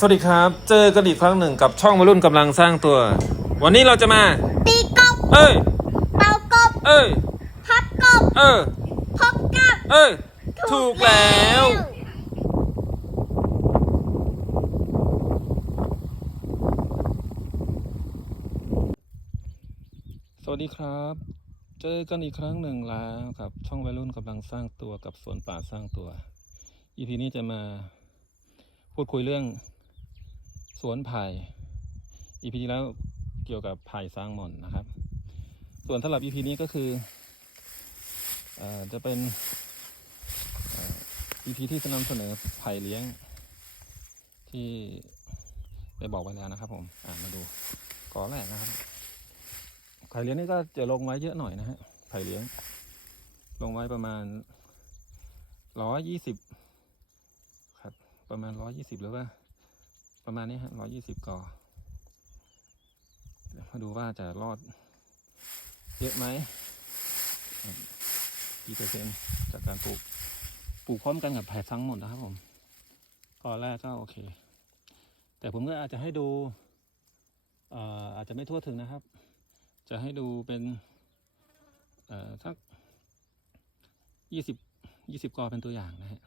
สวัสดีครับ เจอกันอีกครั้งหนึ่งกับช่องวัยรุ่นกำลังสร้างตัว วันนี้เราจะมา ตีกบเอ้ย เป่ากบเอ้ย พับกบเออพบกับเอ้ย ถูกแล้ว สวัสดีครับ เจอกันอีกครั้งหนึ่งแล้วครับ ช่องวัยรุ่นกำลังสร้างตัวกับสวนป่าสร้างตัว EP นี้จะมาพูดคุยเรื่อง สวนไผ่ EP ที่แล้วเกี่ยวกับไผ่สร้างหม่อนนะครับ ส่วนสำหรับ EP นี้ก็คืออจะเป็นอ่อ EP ที่จะนำเสนอไผ่เลี้ยงที่ได้บอกไว้แล้วนะครับผมอ่ามาดูกอแรกนะครับไผ่เลี้ยงนี่ก็จะลงไว้เยอะหน่อยนะฮะไผ่เลี้ยง ลงไว้ประมาณร้อยยี่สิบครับประมาณร้อยยี่สิบหรือว่า ประมาณนี้ฮะร้อยี่สิบกอมาดูว่าจะรอดเยอะไหมกี่เปอร์เซ็นต์จากการปลูก ปลูกพร้อมกันกับแผดทั้งหมดนะครับผมกอแรกก็โอเค แต่ผมก็อาจจะให้ดูเอ่อาจจะไม่ทั่วถึงนะครับ จะให้ดูเป็นสักยี่สิบยี่สิบกอเป็นตัวอย่างนะฮะ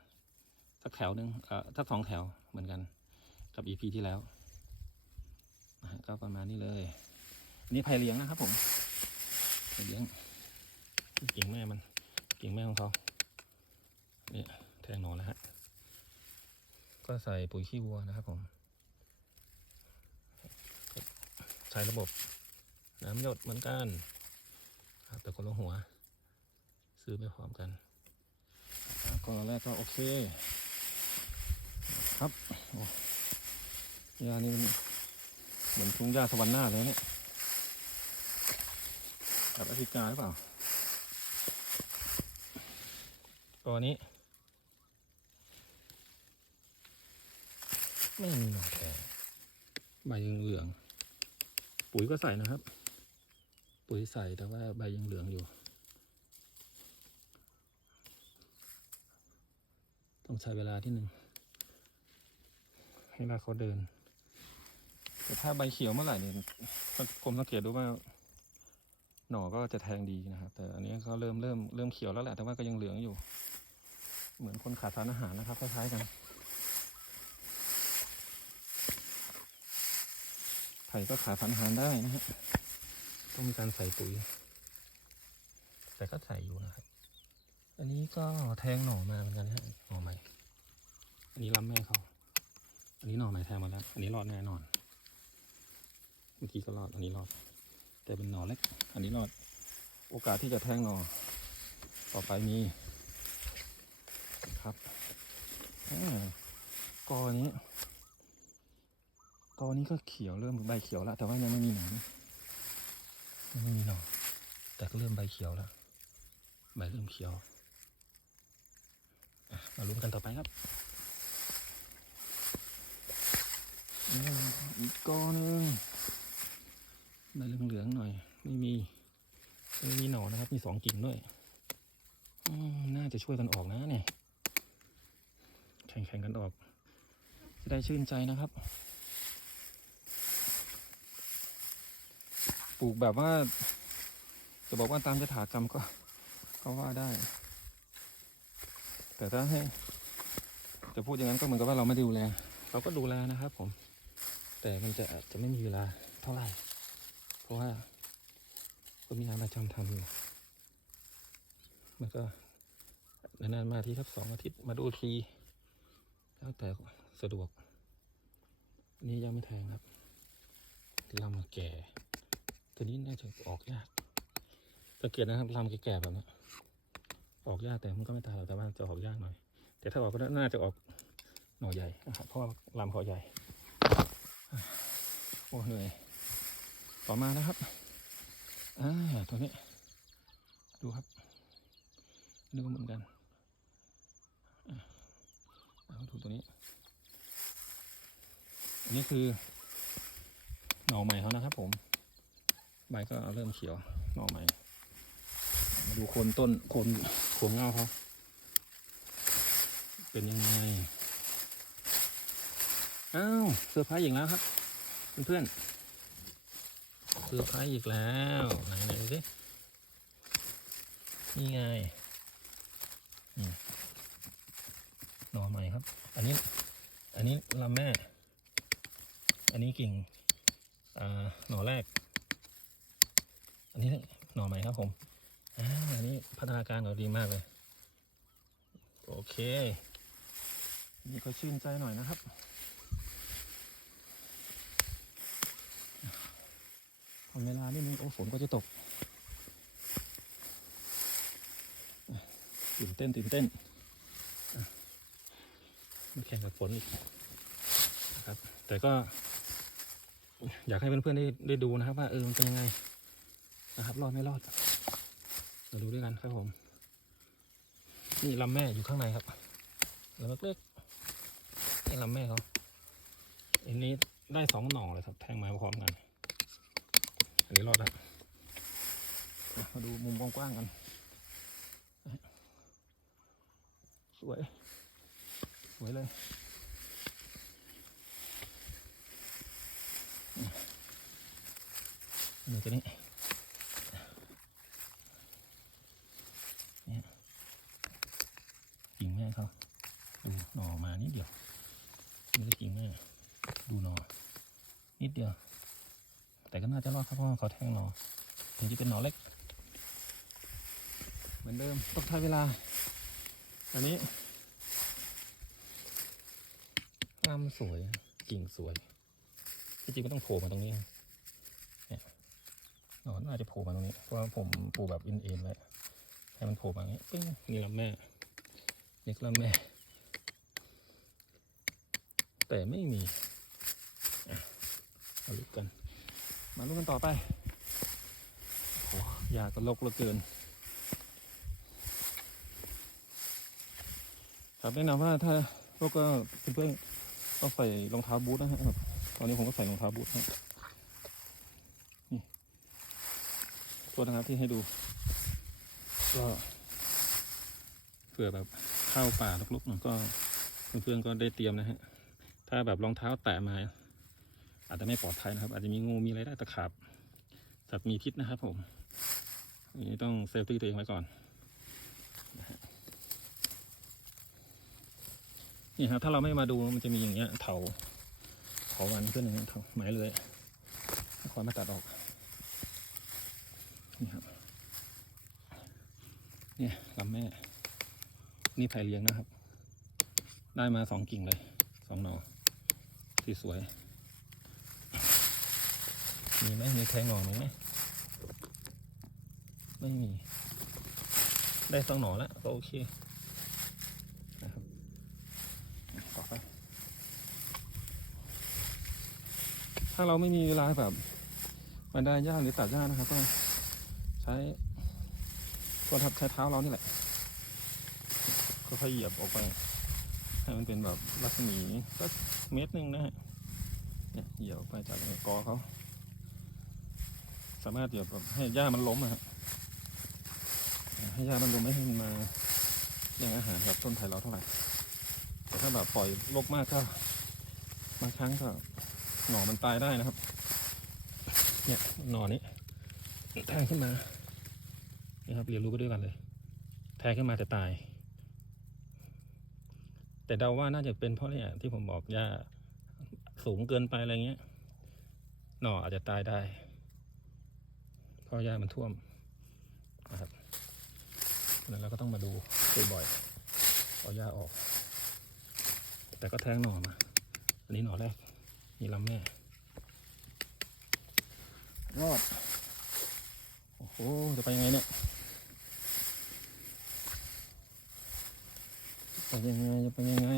สักแถวหนึ่งสักสองแถวเหมือนกัน กับ EP ที่แล้วนะฮะก็ประมาณนี้เลยอันนี่ไผ่เลี้ยงนะครับผมไผ่เลี้ยงกิ่งแม่มันกิ่งแม่ของเขาเนี่ยแทงหนอนแล้วฮะก็ใส่ปุ๋ยขี้วัวนะครับผม ใช้ระบบน้ำหยดเหมือนกันครับแต่คนละหัว ซื้อไม่พร้อมกันก็แรกก็โอเค ครับ โอ้ยานี่เหมือนทุ่งหญ้าสวรรค์หน้าเลยเนี่ยกับแอฟริกาหรือเปล่า ตัวนี้ ไม่มีหน่อแก่ใบยังเหลือง ปุ๋ยก็ใส่นะครับ ปุ๋ยใส่แต่ว่าใบยังเหลืองอยู่ ต้องใช้เวลาที่หนึ่งให้รากเขาเดิน แต่ถ้าใบเขียวเมื่อไหร่เนี่ยถ้ากรมสังเกตดูว่า หน่อก็จะแทงดีนะครับ แต่อันนี้เขาเริ่มเริ่มเริ่มเขียวแล้วแหละแต่ว่าก็ยังเหลืองอยู่ เหมือนคนขาดสารอาหารนะครับคล้ายๆกันไผ่ก็ขาดสารอาหารได้นะฮะต้องมีการใส่ปุ๋ย แต่ก็ใส่อยู่นะครับ อันนี้ก็แทงหน่อมาเหมือนกันฮะหน่อใหม่ อันนี้ลำแม่เขา อันนี้หน่อใหม่แทงมาแล้ว อันนี้รอดแน่นอน มื่อกี้ก็รอด อันนี้รอด แต่เป็นหน่อเล็ก อันนี้รอด โอกาสที่จะแทงหน่อต่อไปมีครับอกอนี้กอนี้ก็เขียวเริ่มใบเขียวแล้วแต่ว่ายังไม่มีหนอนยังไม่มีหนอนแต่ก็เริ่มใบเขียวแล้วใบเริ่มเขียวมาลุ้นกันต่อไปครับอีกกอหนึ่ง ใบเหลืองๆหน่อย ไม่มีไม่มีหนอนนะครับ มีสองกิ่งด้วยน่าจะช่วยกันออกนะเนี่ย แข่งๆกันออก จะได้ชื่นใจนะครับ ปลูกแบบว่า จะบอกว่าตามยถากรรมก็ก็ว่าได้ แต่ถ้าให้ จะพูดอย่างนั้นก็เหมือนกับว่าเราไม่ดูแล เราก็ดูแลนะครับผม แต่มันจะอาจจะไม่มีเวลาเท่าไหร่ ราะว่าก็มีงานประจำทำอยู่มันก็นานๆมาทีครับสองอาทิตย์มาดูที แล้วแต่สะดวกนนี้ยังไม่แทงครับลำมันแก่ ตัวนี้น่าจะออกยากสังเกตนะครับลำแก่ๆแบบนี้ออกยากแต่มันก็ไม่ตายหรอกแต่ว่าจะออกยากหน่อย แต่ถ้าออกก็น่าจะออกหน่อใหญ่นะครับเพราะว่าลำเขาใหญ่ โอ้เหนื่อย ต่อมานะครับ อ่า ตัวนี้ ดูครับนี่ก็เหมือนกันเอาดูตัวนี้ อันนี้คือหน่อใหม่เขานะครับผม ใบก็เริ่มเขียว หน่อใหม่ มาดูโคนต้น โคนโคนเงาเขาเป็นยังไง อ้าวเซอร์ไพรส์อีกแล้วครับ เพื่อนๆ ซอร์ไพรส์อีกแล้วไหนไหนดูสินี่ไงหน่อใหม่ครับ อันนี้ อันนี้ลำแม่ อันนี้กิ่งหน่อแรก อันนี้หน่อใหม่ครับผมอันนี้พัฒนาการเราดีมากเลย โอเค นี่ก็ชื่นใจหน่อยนะครับ พอ เวลานี่นึงโอ้ฝนก็จะตกตื่นเต้นตื่นเต้นอะมาแข่งกับฝนอีกนะครับ แต่ก็ อยากให้เพื่อนๆได้ได้ดูนะครับ ว่าเออมันเป็นยังไงนะครับ รอดไม่รอดมาดูด้วยกันครับผมนี่ลำแม่อยู่ข้างในครับลำเล็กๆนี่ลำแม่เขาอันนี้ได้สองหน่อเลยครับ แทงมาพร้อมกัน อันนี้รอดแล้วอะมาดูมุมกว้างๆกัน สวย สวยเลยนี่ตัวนี้นี่ยกิ่งแม่เขาดูหน่อมานิดเดียวนี่ก็กิ่งแม่ดูหน่อนิดเดียว แต่ก็น่าจะรอดครับเพราะว่าเขาแทงหนอถึงจะเป็นหนอเล็ก เหมือนเดิมต้องใช้เวลา อันนี้งามสวยกิ่งสวยที่จริงไม่ต้องโผล่มาตรงนี้เนี่ยหนอนอาจจะโผล่มาตรงนี้เพราะว่าผมปลูกแบบอินเอ็นไว้ให้มันโผล่มาอย่างนี้ปึ้งนี่ลำแม่นี่ก็ลำแม่ แต่ไม่มีอะมาลุ้นกัน มาลุ้นกันต่อไปโอ้ยากระลกเหลือเกิน ครับแนะนำว่าถ้าพวกก็เพื่อนๆต้องใส่รองเท้าบูทนะครับ ตอนนี้ผมก็ใส่รองเท้าบูทนะนี่โทษนะครับที่ให้ดู ก็เผื่อแบบเข้าป่าลุกๆหน่อยก็เพื่อนๆก็ได้เตรียมนะฮะ ถ้าแบบรองเท้าแตะมา อาจจะไม่ปลอดภัยนะครับ อาจจะมีงูมีอะไรได้ตะขาบสัตว์มีพิษนะครับ ผมอันนี้ต้องเซฟตี้ตัวเองไว้ก่อนนี่ครับถ้าเราไม่มาดูมันจะมีอย่างเงี้ยเถาเถาวันขึ้นอย่างเงี้ยเถาไม้เลยขอมาตัดออกนี่ครับเนี่ยลำแม่ นี่ไผ่เลี้ยงนะครับ ได้มาสองกิ่งเลยสองหน่อที่สวย มีไหมมีแทงหน่อไหมไหมไม่มี ได้สองหน่อแล้วก็โอเคนะครับต่อไปถ้าเราไม่มีเวลาแบบมาได้หญ้าหรือตัดหญ้านะครับ ก็ใช้ก็ทับใช้เท้าเรานี่แหละก็ค่อยเหยียบออกไปให้มันเป็นแบบรัศมีสักเมตรหนึ่งนะฮะเนี่ยเหยียบออกไปจากกอเขา สามารถเดี๋ยวแบบให้หญ้ามันล้มอะครับให้หญ้ามันล้มไม่ให้มันมาแย่งอาหารกับต้นไผ่เราเท่าไหร่แต่ถ้าแบบปล่อยรกมากก็บางครั้งก็หน่อมันตายได้นะครับ เนี่ยหน่อนี้แทงขึ้นมานี่ครับเรียนรู้ไปด้วยกันเลย แทงขึ้นมาจะตาย แต่เดาว่าน่าจะเป็นเพราะเนี่ยที่ผมบอกหญ้าสูงเกินไปอะไรเงี้ยหน่ออาจจะตายได้ เพราะหญ้ามันท่วมนะครับแล้วเราก็ต้องมาดูบ่อยๆเอาหญ้าออก แต่ก็แทงหน่อมาอันนี้หน่อแรกมีลำแม่รอดโอ้โหจะไปยังไงเนี่ยจะไปยังไงจะไปยังไง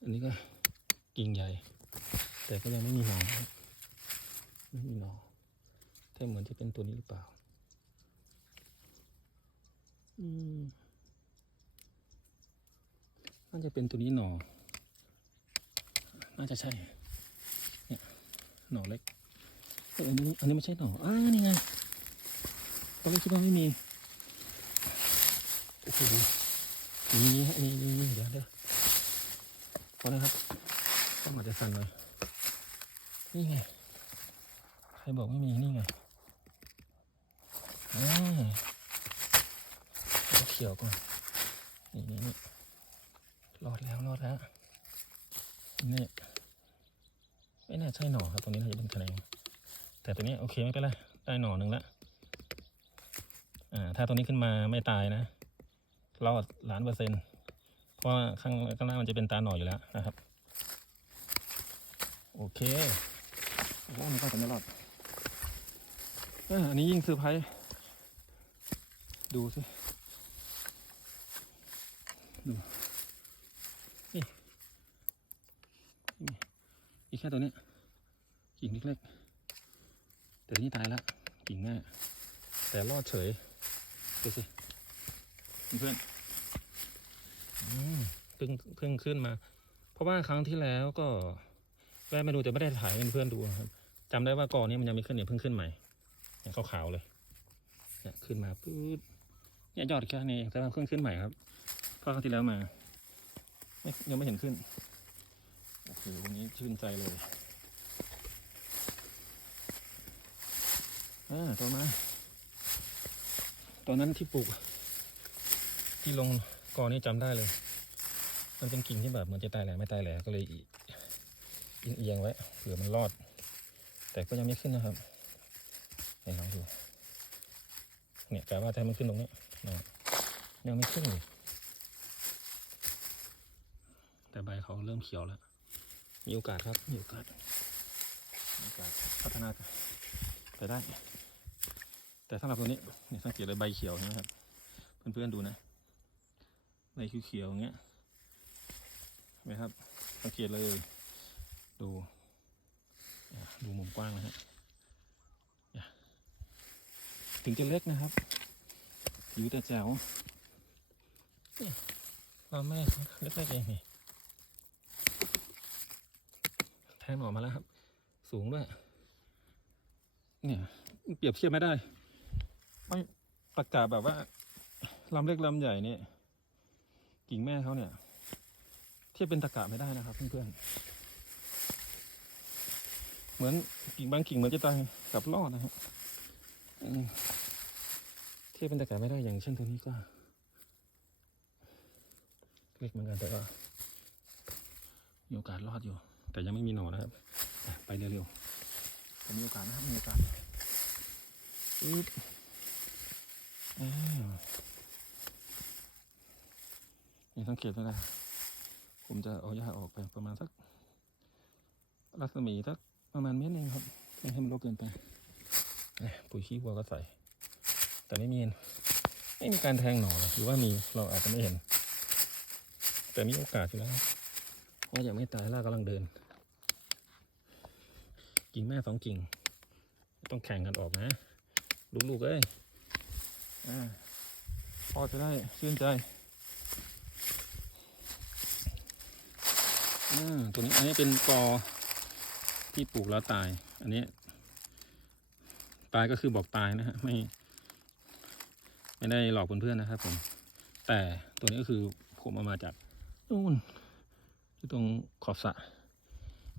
อันนี้ก็กิ่งใหญ่ แต่ก็ยังไม่มีหนอนไม่มีหนอแต่เหมือนจะเป็นตัวนี้หรือเปล่า อืมน่าจะเป็นตัวนี้หนอ น่าจะใช่ เนี่ย หนอเล็กเอ้ยอันนี้อันนี้ไม่ใช่หน่ออ้านี่ไงตอนแรกคิดว่าไม่มี โอ้โหนี่นี่ฮะนี่นี่นี่เดี๋ยวเดี๋ยว พอแล้วครับต้องอาจจะสั่นหน่อยนี่ไง ใครบอกไม่มีนี่ไงอ่าเขียวก่อน นี่นี่นี่รอดแล้วรอดแล้วนี่ไม่น่าใช่หน่อครับตรงนี้น่าจะเป็นแขนงแต่ตัวนี้โอเคไม่เป็นไรได้หน่อหนึ่งละอ่าถ้าตัวนี้ขึ้นมาไม่ตายนะรอดล้านเปอร์เซ็นต์ ราะว่าข้างข้างหน้ามันจะเป็นตาหน่ออยู่แล้วนะครับ โอเคโอ้มันก็จะไม่รอดเอ้ยอันนี้ยิ่งเซอร์ไพรส์ดูสิดูนี่อีกแค่ตัวนี้กิ่งเล็กๆแต่นี้ตายแล้วกิ่งแม่แต่รอดเฉยดูสิเพื่อน เพิ่งเพิ่งขึ้นมา เพราะว่าครั้งที่แล้วก็แวะมาดูแต่ไม่ได้ถ่ายให้เพื่อนดูครับจำได้ว่ากอนี้มันยังไม่ขึ้นเนี่ยเพิ่งขึ้นใหม่เนี่ยขาวๆเลยเนี่ยขึ้นมาปื๊ดเนี่ยยอดแค่นี้แต่ว่าเพิ่งขึ้นใหม่ครับเพราะครั้งที่แล้วมาไม่ยังไม่เห็นขึ้นโอ้โหวันนี้ชื่นใจเลยอ่าต่อมาตอนนั้นที่ปลูกที่ลง กอนี้จำได้เลย มันเป็นกิ่งที่แบบเหมันจะตายแหล่ไม่ตายแหล่ก็เลยอีเอียงๆไว้เผื่อมันรอด แต่ก็ยังไม่ขึ้นนะครับเห็นลองดูเนี่ยกะว่าจะให้มันขึ้นตรงนี้นะยังไม่ขึ้นเลยแต่ใบเขาเริ่มเขียวแล้ว มีโอกาสครับมีโอกาสมีโอกาสพัฒนาไปได้ แต่สำหรับตัวนี้เนี่ยสังเกตเลยใบเขียวนะครับ เพื่อนๆดูนะ ใบเขียวๆอย่างเงี้ยเห็นไหมครับสังเกตเลยดูดูมุมกว้างนะฮะถึงจะเล็กนะครับอยู่แต่แจ๋วเราแม่เล็กๆเองนี่แทงออกมาแล้วครับ สูงด้วยเนี่ยเปรียบเทียบไม่ได้ไม่ตะกาแบบว่าลำเล็กลำใหญ่เนี่ย กิ่งแม่เขาเนี่ย เทียบเป็นตะกาไม่ได้นะครับเพื่อนๆ เหมือนกิ่งบางกิ่งเหมือนจะตายกับรอดนะครับเทียบเป็นตะกาไม่ได้อย่างเช่นตัวนี้ก็เล็กเหมือนกันแต่ก็มีโอกาสรอดอยู่ แต่ยังไม่มีหนอนะครับ ไปเร็วๆผมมีโอกาสนะครับมีโอกาสปึ๊อ้าว นี่สังเกตนะผมจะเอาหญ้าออกไปประมาณสัก รัศมีสักประมาณเมตรหนึงครับไม่ให้มันรกเกินไปปุ๋ยขี้วัวก็ใส่ แต่ไม่มีไม่มีการแทงหน่อหรือว่ามีเราอาจจะไม่เห็น แต่มีโอกาสอยู่แล้วเพราะยังไม่ตายล่ากำลังเดิน กิ่งแม่สองกิ่ง ต้องแข่งกันออกนะลูกๆเอ้ยอพ่อจะได้ชื่นใจ อ่าตัวนี้อันนี้เป็นกอที่ปลูกแล้วตาย อันนี้ ตายก็คือบอกตายนะฮะไม่ ไม่ได้หลอกเพื่อนๆนะครับผม แต่ตัวนี้ก็คือผมเอามาจากนู่นที่ตรงขอบสะ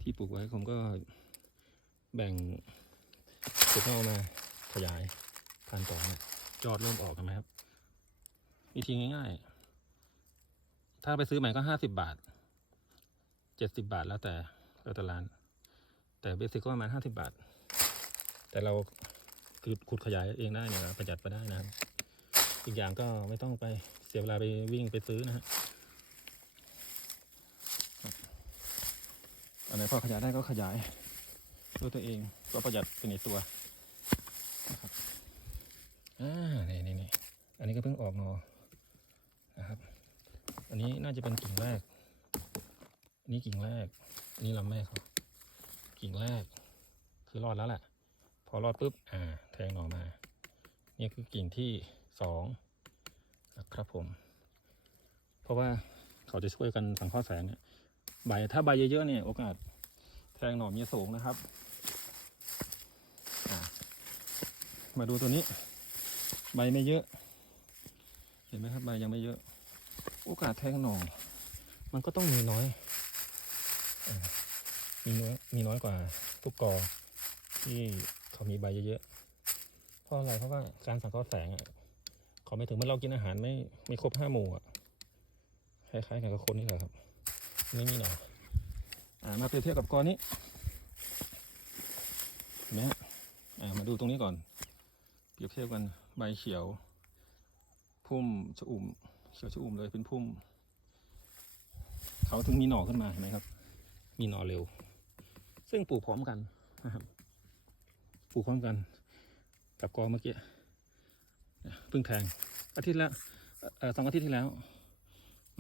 ที่ปลูกไว้ผมก็แบ่งเก็บเอามาขยายพันต่อเนี่ยยอดเริ่มออกกันไหมครับ วิธีง่ายๆ ถ้าไปซื้อใหม่ก็ห้าสิบบาท เจ็ดสิบบาทแล้วแต่แล้วแต่ร้าน แต่เบสิกก็ประมาณห้าสิบบาท แต่เราคือขุดขยายเองได้เนี่ยประหยัดไปได้นะครับอีกอย่างก็ไม่ต้องไปเสียเวลาไปวิ่งไปซื้อนะฮะอันไหนพอขยายได้ก็ขยายด้วยตัวเองก็ประหยัดไปในตัวนะครับอ่านี่นี่นี่อันนี้ก็เพิ่งออกนอนะครับ อันนี้น่าจะเป็นกิ่งแรก นนี้กิ่งแรกนนี้ลำแม่เขากิ่งแรก คือรอดแล้วแหละ พอรอดปุ๊บ อ่า แทงหน่อมา นี่คือกิ่งที่สองนะครับผม เพราะว่าเขาจะช่วยกันสังเคราะห์แสงเนี่ย ใบ ถ้าใบเยอะๆเนี่ย โอกาสแทงหน่อมีสูงนะครับ มาดูตัวนี้ ใบไม่เยอะ เห็นไหมครับใบยังไม่เยอะ โอกาสแทงหน่อ มันก็ต้องมีน้อยเออ มีน้อยมีน้อยกว่าทุกกอที่เขามีใบเยอะๆ เพราะอะไรเพราะว่าการสังเคราะห์แสงอะเขาไม่ถึงเมื่อเรากินอาหารไม่ไม่ครบห้าหมู่อะคล้ายๆกันกับคนนี่แหละครับไม่มีหน่ออ่ามาเปรียบเทียบกับกอนี้เห็นไหมฮะอ่ามาดูตรงนี้ก่อน เปรียบเทียบกันใบเขียว พุ่มชะอุ่มเขียวชะอุ่มเลยเป็นพุ่ม เขาถึงมีหน่อขึ้นมาเห็นไหมครับ มีหน่อเร็ว ซึ่งปลูกพร้อมกันนะครับปลูกพร้อมกัน กับกอเมื่อกี้เนี่ยพิ่งแทงอาทิตย์ละสองอาทิตย์ที่แล้ว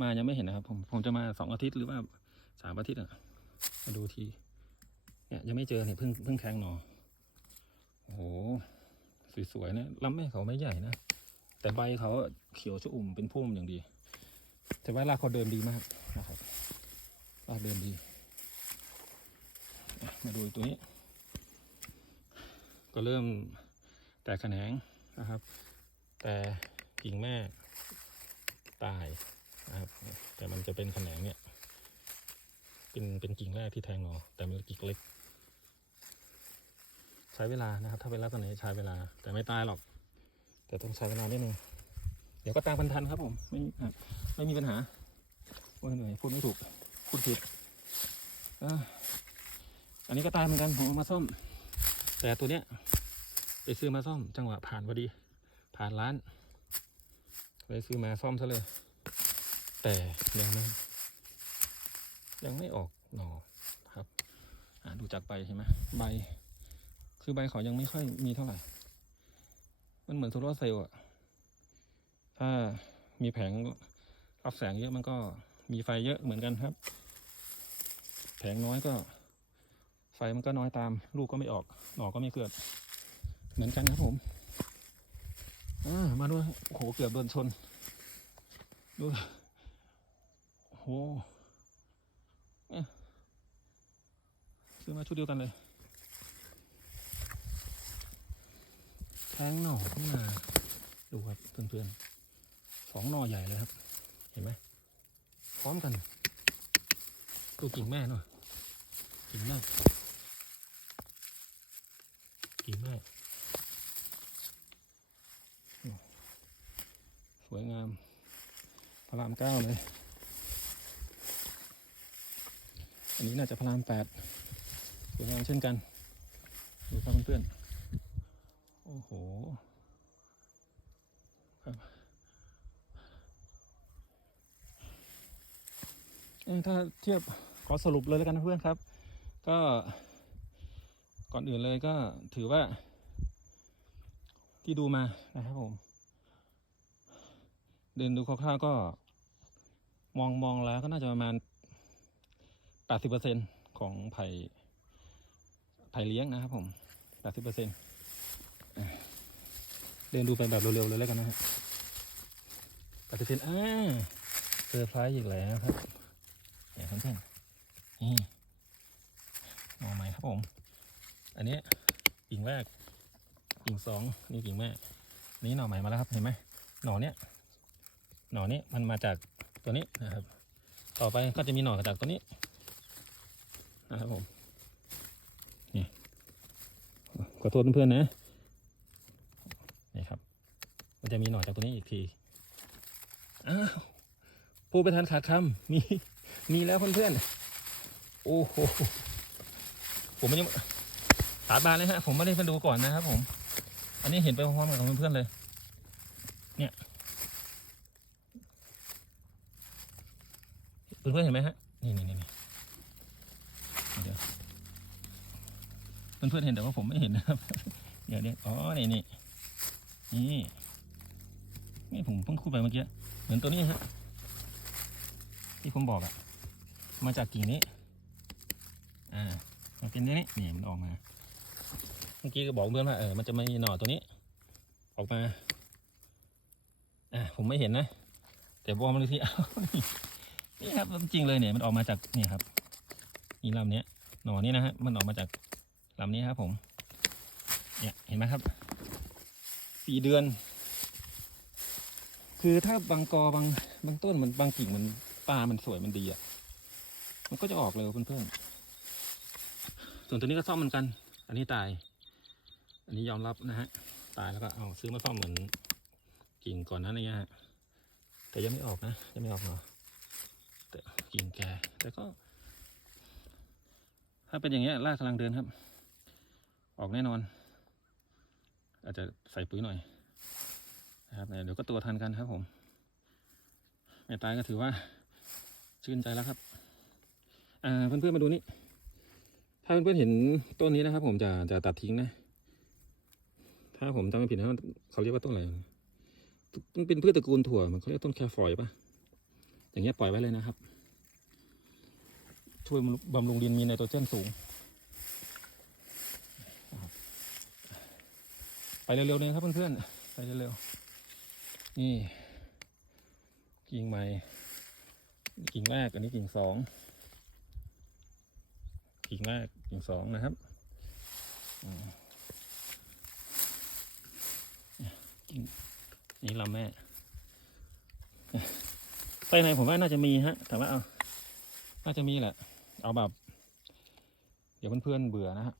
มายังไม่เห็นนะครับ ผมผมจะมาสองอาทิตย์หรือว่าสามอาทิตย์อะมาดูทีเนี่ยยังไม่เจอเนี่ยเพิ่งเพิ่งแทงหนอโอ้โหสวยๆนะลำแม่เขาไม่ใหญ่นะแต่ใบเขาเขียวชอุ่มเป็นพุ่มอย่างดี แต่ว่ารากเขาเดินดีมากนะครับรากเดินดี มาดูตัวนี้ ก็เริ่มแตกแขนงนะครับ แต่กิ่งแม่ตายนะครับ แต่มันจะเป็นแขนงเนี่ย เป็นเป็นกิ่งแรกที่แทงหนอแต่มันกิ่งเล็ก ใช้เวลานะครับ ถ้าเป็นลักษณะนี้ใช้เวลา แต่ไม่ตายหรอก แต่ต้องใช้เวลานิดนึงเดี๋ยวก็ตามพันทันครับผมไม่ไม่มีปัญหาโอ้ยเหนื่อยพูดไม่ถูกพูดผิด อันนี้ก็ตายเหมือนกันผมเอามาซ่อม แต่ตัวเนี้ย ไปซื้อมาซ่อม จังหวะผ่านพอดี ผ่านร้านไปซื้อมาซ่อมซะเลย แต่ยังไม่ยังไม่ออกหน่อครับอ่าดูจากใบใช่ไหมใบ คือใบเขายังไม่ค่อยมีเท่าไหร่ มันเหมือนโซลาร์เซลล์อะถ้ามีแผงรับแสงเยอะมันก็มีไฟเยอะเหมือนกันครับ แผงน้อยก็ ไฟมันก็น้อยตามลูกก็ไม่ออก หน่อก็ไม่เกิด เหมือนกันครับผมมาด้วยโอ้โหเกือบโดนชนดูโอ้โหซื้อมาชุดเดียวกันเลยแทงหน่อขึ้นมาดูครับเพื่อนๆสองหน่อใหญ่เลยครับ เห็นไหมพร้อมกันดูกิ่งแม่หน่อยกิ่งแม่ กิ่งแม่โอ้สวยงามพระรามเก้าเลย อันนี้น่าจะพระรามแปดสวยงามเช่นกัน ดูครับเพื่อนๆโอ้โหเอ้ยถ้าเทียบขอสรุปเลยแล้วกันนะเพื่อนครับ ก็ ก่อนอื่นเลยก็ถือว่า ที่ดูมานะครับผม เดินดูคร่าวๆก็ มองมองแล้วก็น่าจะประมาณ 80%ของไผ่ไผ่เลี้ยงนะครับผม 80%เดินดูไปแบบเร็วๆเลยแล้วกันนะครับ80%อ่าเซอร์ไพรส์อีกแล้วครับเดี๋ยวเพื่อนๆนี่มองไหมครับผม อันนี้กิ่งแรกกิ่งสองนี่กิ่งแม่นี่หน่อใหม่มาแล้วครับเห็นไหมหน่อเนี้ยหน่อนี้มันมาจากตัวนี้นะครับ ต่อไปก็จะมีหน่อจากตัวนี้นะครับผมนี่ขอโทษเพื่อนๆนะนี่ครับ มันจะมีหน่อจากตัวนี้อีกทีอ้าวผู้ไปทันขาดคำมีมีแล้วเพื่อนๆโอ้โหผมไม่ยัง สาบานเลยฮะผมไม่ได้มาดูก่อนนะครับ ผม อันนี้เห็นไปพร้อมๆกับเพื่อนๆเลย เนี่ยเพื่อนๆเห็นไหมฮะนี่นี่นี่เดี๋ยวเพื่อนๆเห็นแต่ว่าผมไม่เห็นนะครับ เดี๋ยวเดี๋ยวอ๋อนี่นี่นี่นี่ผมเพิ่งพูดไปเมื่อกี้เหมือนตัวนี้ฮะที่ผมบอกอะมาจากกิ่งนี้ อ่ามันเป็นนี้นี่มันออกมา มื่อกี้ก็บอกเพื่อนว่าเออมันจะไม่มีหน่อตัวนี้ ออกมาอ่าผมไม่เห็นนะ แต่บอกมาเลยที่เอานี่ครับจริงเลยเนี่ยมันออกมาจากนี่ครับนี่ลำเนี้ยหน่อนี้นะฮะมันออกมาจากลำนี้ครับ ผม เนี่ยเห็นไหมครับสี่เดือน คือถ้าบางกอบางบางต้นมันบางกิ่งมันตามันสวยมันดีอะมันก็จะออกเร็วเพื่อนๆส่วนตัวนี้ก็ซ่อมเหมือนกัน อันนี้ตาย อันนี้ยอมรับนะฮะ ตายแล้วก็เอาซื้อมาซ่อมเหมือนกิ่งก่อนนั้นนี่ฮะ แต่ยังไม่ออกนะ ยังไม่ออกเหรอแต่กิ่งแก่แต่ก็ ถ้าเป็นอย่างเงี้ยรากกำลังเดินครับ ออกแน่นอน อาจจะใส่ปุ๋ยหน่อยนะครับเดี๋ยวก็ตัวทันกันครับผมไม่ตายก็ถือว่า ชื่นใจแล้วครับอ่าเพื่อนๆมาดูนี่ถ้าเพื่อนๆเห็นต้นนี้นะครับ ผมจะจะตัดทิ้งนะ ถ้าผมจำไม่ผิดนะเขาเรียกว่าต้นอะไรนะมันเป็นพืชตระกูลถั่วมันเขาเรียกต้นแคฟอยปะอย่างเงี้ยปล่อยไว้เลยนะครับ ช่วยบำรุงดินมีไนโตรเจนสูง ไปเร็วๆเลยครับเพื่อนๆไปเร็วๆนี่กิ่งใหม่กิ่งแรกอันนี้กิ่งสองกิ่งแรกกิ่งสองนะครับอืมกิ่ง นี่ลำแม่ไปไหนผมว่าน่าจะมีฮะ แต่ว่าเอาน่าจะมีแหละ เอาแบบ เดี๋ยวเพื่อนๆเบื่อนะฮะ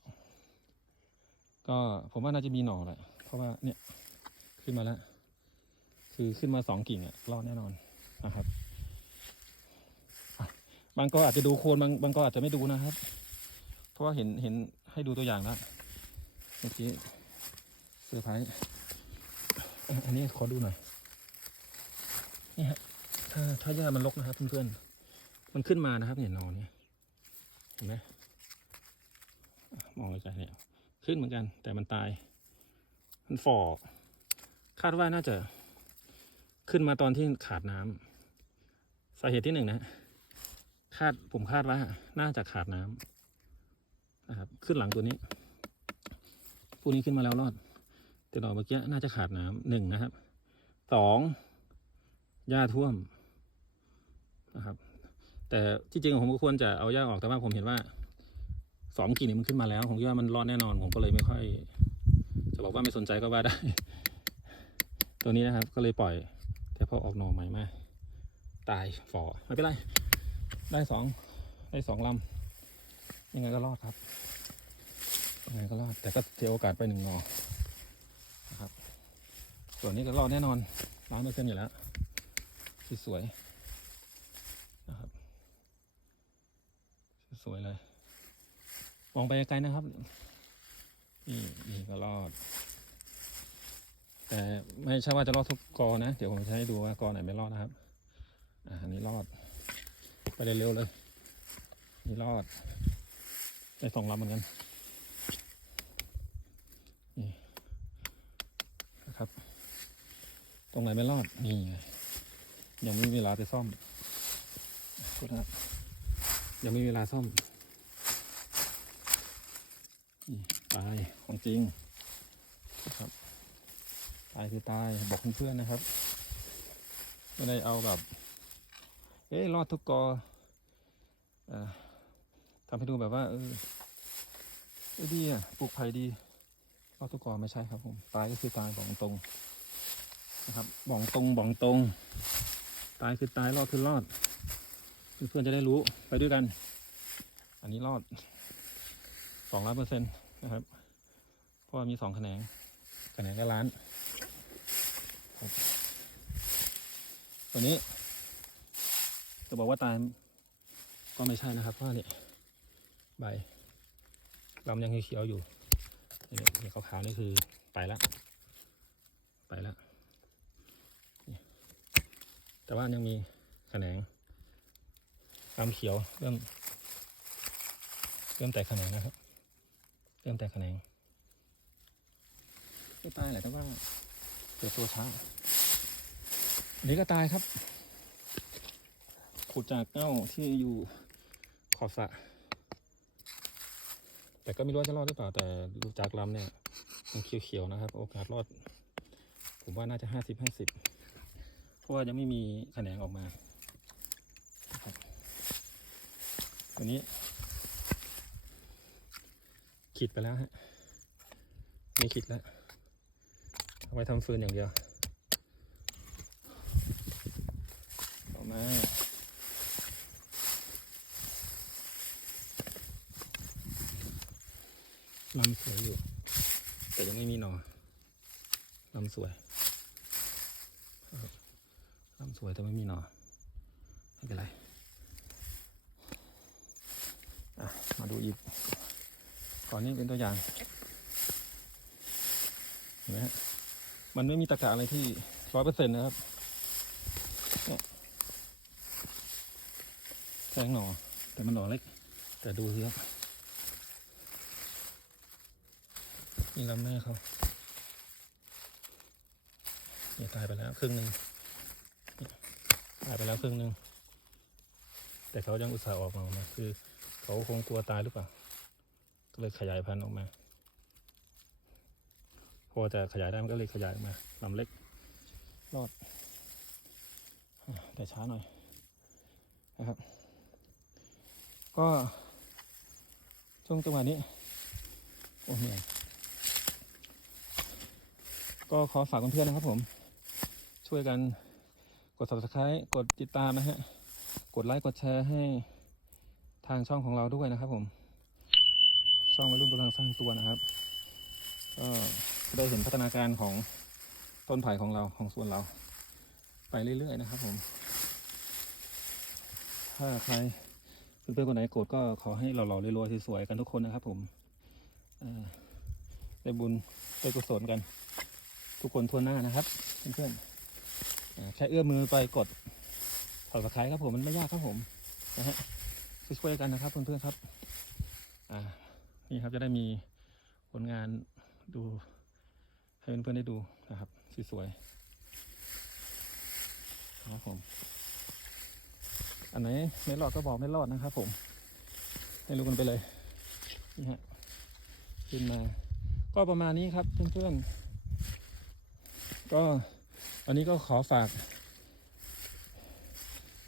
ก็ผมว่าน่าจะมีหน่อแหละ เพราะว่าเนี่ยขึ้นมาแล้ว คือขึ้นมาสองกิ่งอะรอดแน่นอนนะครับ บางก็อาจจะดูโคนบางบางก็อาจจะไม่ดูนะครับ เพราะว่าเห็นเห็นให้ดูตัวอย่างแล้วเมื่อกี้เซอร์ไพรส์ อันนี้ขอดูหน่อย นี่ฮะ ถ้าถ้าหญ้ามันรกนะครับเพื่อนๆ มันขึ้นมานะครับเนี่ยนอนเนี่ย เห็นไหมมองไกลๆเนี่ย ขึ้นเหมือนกัน แต่มันตาย มันฝ่อ คาดว่าน่าจะขึ้นมาตอนที่ขาดน้ำสาเหตุที่หนึ่งนะ คาดผมคาดว่าน่าจะขาดน้ำนะครับ ขึ้นหลังตัวนี้ พวกนี้ขึ้นมาแล้วรอด ต่ดอกเมื่อกี้น่าจะขาดน้ำหนึ่งนะครับสองหญ้าท่วมนะครับ แต่ที่จริงผมก็ควรจะเอาหญ้าออกแต่ว่าผมเห็นว่าสองกิ่งนี้มันขึ้นมาแล้ว ผมคิดว่ามันรอดแน่นอน ผมก็เลยไม่ค่อย จะบอกว่าไม่สนใจก็ว่าได้ ตัวนี้นะครับก็เลยปล่อย แต่พอออกหน่อใหม่มาตายฝ่อไม่เป็นไร ได้สองได้สองลำยังไงก็รอดครับยังไงก็รอดแต่ก็เสียโอกาสไปหนึ่งหน่อ ส่วนนี้ก็รอดแน่นอนร้านเปอร์เซ็นต์อยู่แล้วสวยๆนะครับสวยเลย มองไปไกลนะครับ นี่นี่ก็รอด แต่ไม่ใช่ว่าจะรอดทุกกอนะ เดี๋ยวผมจะให้ดูว่ากอไหนไม่รอดนะครับ อ่าอันนี้รอด ไปเร็วๆเลย นี่รอดได้สองลำเหมือนกัน นี่นะครับ ตรงไหนไม่รอด นี่ไงยังไม่มีเวลาไปซ่อมโทษนะยังไม่มีเวลาซ่อมตายของจริงนะครับตายคือตายบอกเพื่อนๆนะครับไม่ได้เอาแบบ เอ้ยรอดทุกกอเอ่อทำให้ดูแบบว่า เออดีอะปลูกไผ่ดีรอดทุกกอไม่ใช่ครับผม ตายก็คือตายบอกตรง นะครับบอกตรงบอกตรง ตายคือตายรอดคือรอด เพื่อนๆจะได้รู้ไปด้วยกัน อันนี้รอดสองร้อยเปอร์เซ็นต์นะครับเพราะมีสองแขนงแขนงละล้านตัวนี้ จะบอกว่าตายก็ไม่ใช่นะครับเพราะนี่ใบลำยังเขียวอยู่นี่เนี่ยขาวๆนี่คือไปแล้ว ไปแล้ว แต่ว่ายังมีแขนงลำเขียวเริ่ม เริ่มแตกแขนงนะครับ เริ่มแตกแขนงไม่ตายแหละแต่ว่าเกิดตัวช้าอันนี้ก็ตายครับ ขุดจากเง่าที่อยู่ขอบสระแต่ก็ไม่รู้ว่าจะรอดหรือเปล่า แต่ดูจากลำเนี่ย มันเขียวๆนะครับ โอกาสรอด ผมว่าน่าจะห้าสิบห้าสิบ ราะว่ายังไม่มีแขนงออกมานะครับตัวนี้ ขีดไปแล้วฮะไม่ขีดแล้วเอาไว้ทำฟืนอย่างเดียวเอามาลำสวยอยู่ แต่ยังไม่มีหนอลำสวยลำ สวยแต่ไม่มีหนอไม่เป็นไรมาดูอีก ก่อนนี้เป็นตัวอย่างเห็นไหมฮะมันไม่มีตะกะอะไรที่ร้อยเปอร์เซ็นต์นะครับเนี่ยแทงหน่อ แต่มันหน่อเล็ก แต่ดูสิครับนี่ลำแม่เขาเนี่ยตายไปแล้วครึ่งหนึ่ง ตายไปแล้วครึ่งหนึ่งแต่เขายังอุตส่าห์ออกมาคือเขาคงกลัวตายหรือเปล่า ก็เลยขยายพันธุ์ออกมา พอจะขยายได้มันก็เลยขยายมาลำเล็กรอดแต่ช้าหน่อยนะครับ ก็ช่วงจังหวะนี้โอ้เหนื่อยก็ขอฝากเพื่อนๆนะครับผม ช่วยกัน กด subscribe กดติดตามนะฮะ กดไลค์กดแชร์ให้ทางช่องของเราด้วยนะครับ ผม ช่องวัยรุ่นกำลังสร้างตัวนะครับ ก็ได้เห็นพัฒนาการของต้นไผ่ของเราของสวนเรา ไปเรื่อยๆนะครับ ผม ถ้าใครเพื่อนๆคนไหนโกรธก็ขอให้หล่อๆรวยๆสวยๆกันทุกคนนะครับ ผมได้บุญได้กุศลกัน ทุกคนทั่วหน้านะครับ เพื่อนๆ แค่เอื้อมมือไปกดถอดสายครับผมมันไม่ยากครับผมนะฮะช่วยๆกันนะครับเพื่อนๆครับอ่านี่ครับจะได้มีผลงานดูให้เพื่อนๆได้ดูนะครับสวยๆครับผม อันไหนไม่รอดก็บอกไม่รอดนะครับผม ให้รู้กันไปเลยนี่ฮะขึ้นมา ก็ประมาณนี้ครับเพื่อนๆก็ วันนี้ก็ขอฝาก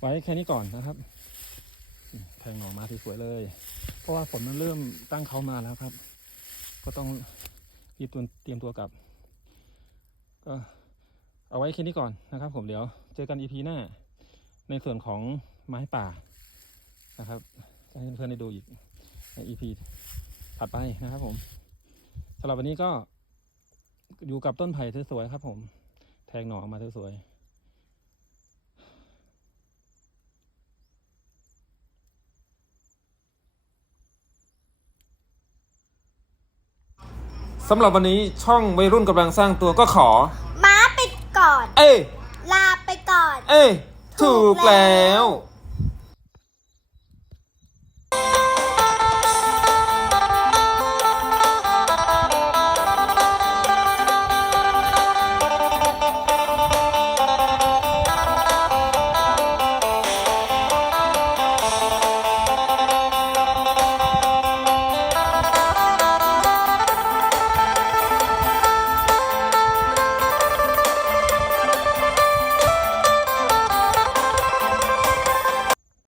ไว้แค่นี้ก่อนนะครับแทงหน่อมาสวยๆเลย เพราะว่าฝนมันเริ่มตั้งเขามาแล้วครับ ก็ต้องรีบตัวเตรียมตัวกลับ ก็เอาไว้แค่นี้ก่อนนะครับ ผมเดี๋ยวเจอกันอีพีหน้า ในส่วนของไม้ป่านะครับจะให้เพื่อนๆได้ดูอีกในอีพีถัดไปนะครับผมสำหรับวันนี้ก็อยู่กับต้นไผ่สวยๆครับผม แทงหน่อออกมาสวยๆสำหรับวันนี้ช่องวัยรุ่นกำลังสร้างตัวก็ขอ ม้าปิดก่อน เอ้ยลาไปก่อน เอ้ยถูถูกกแล้วแล้ว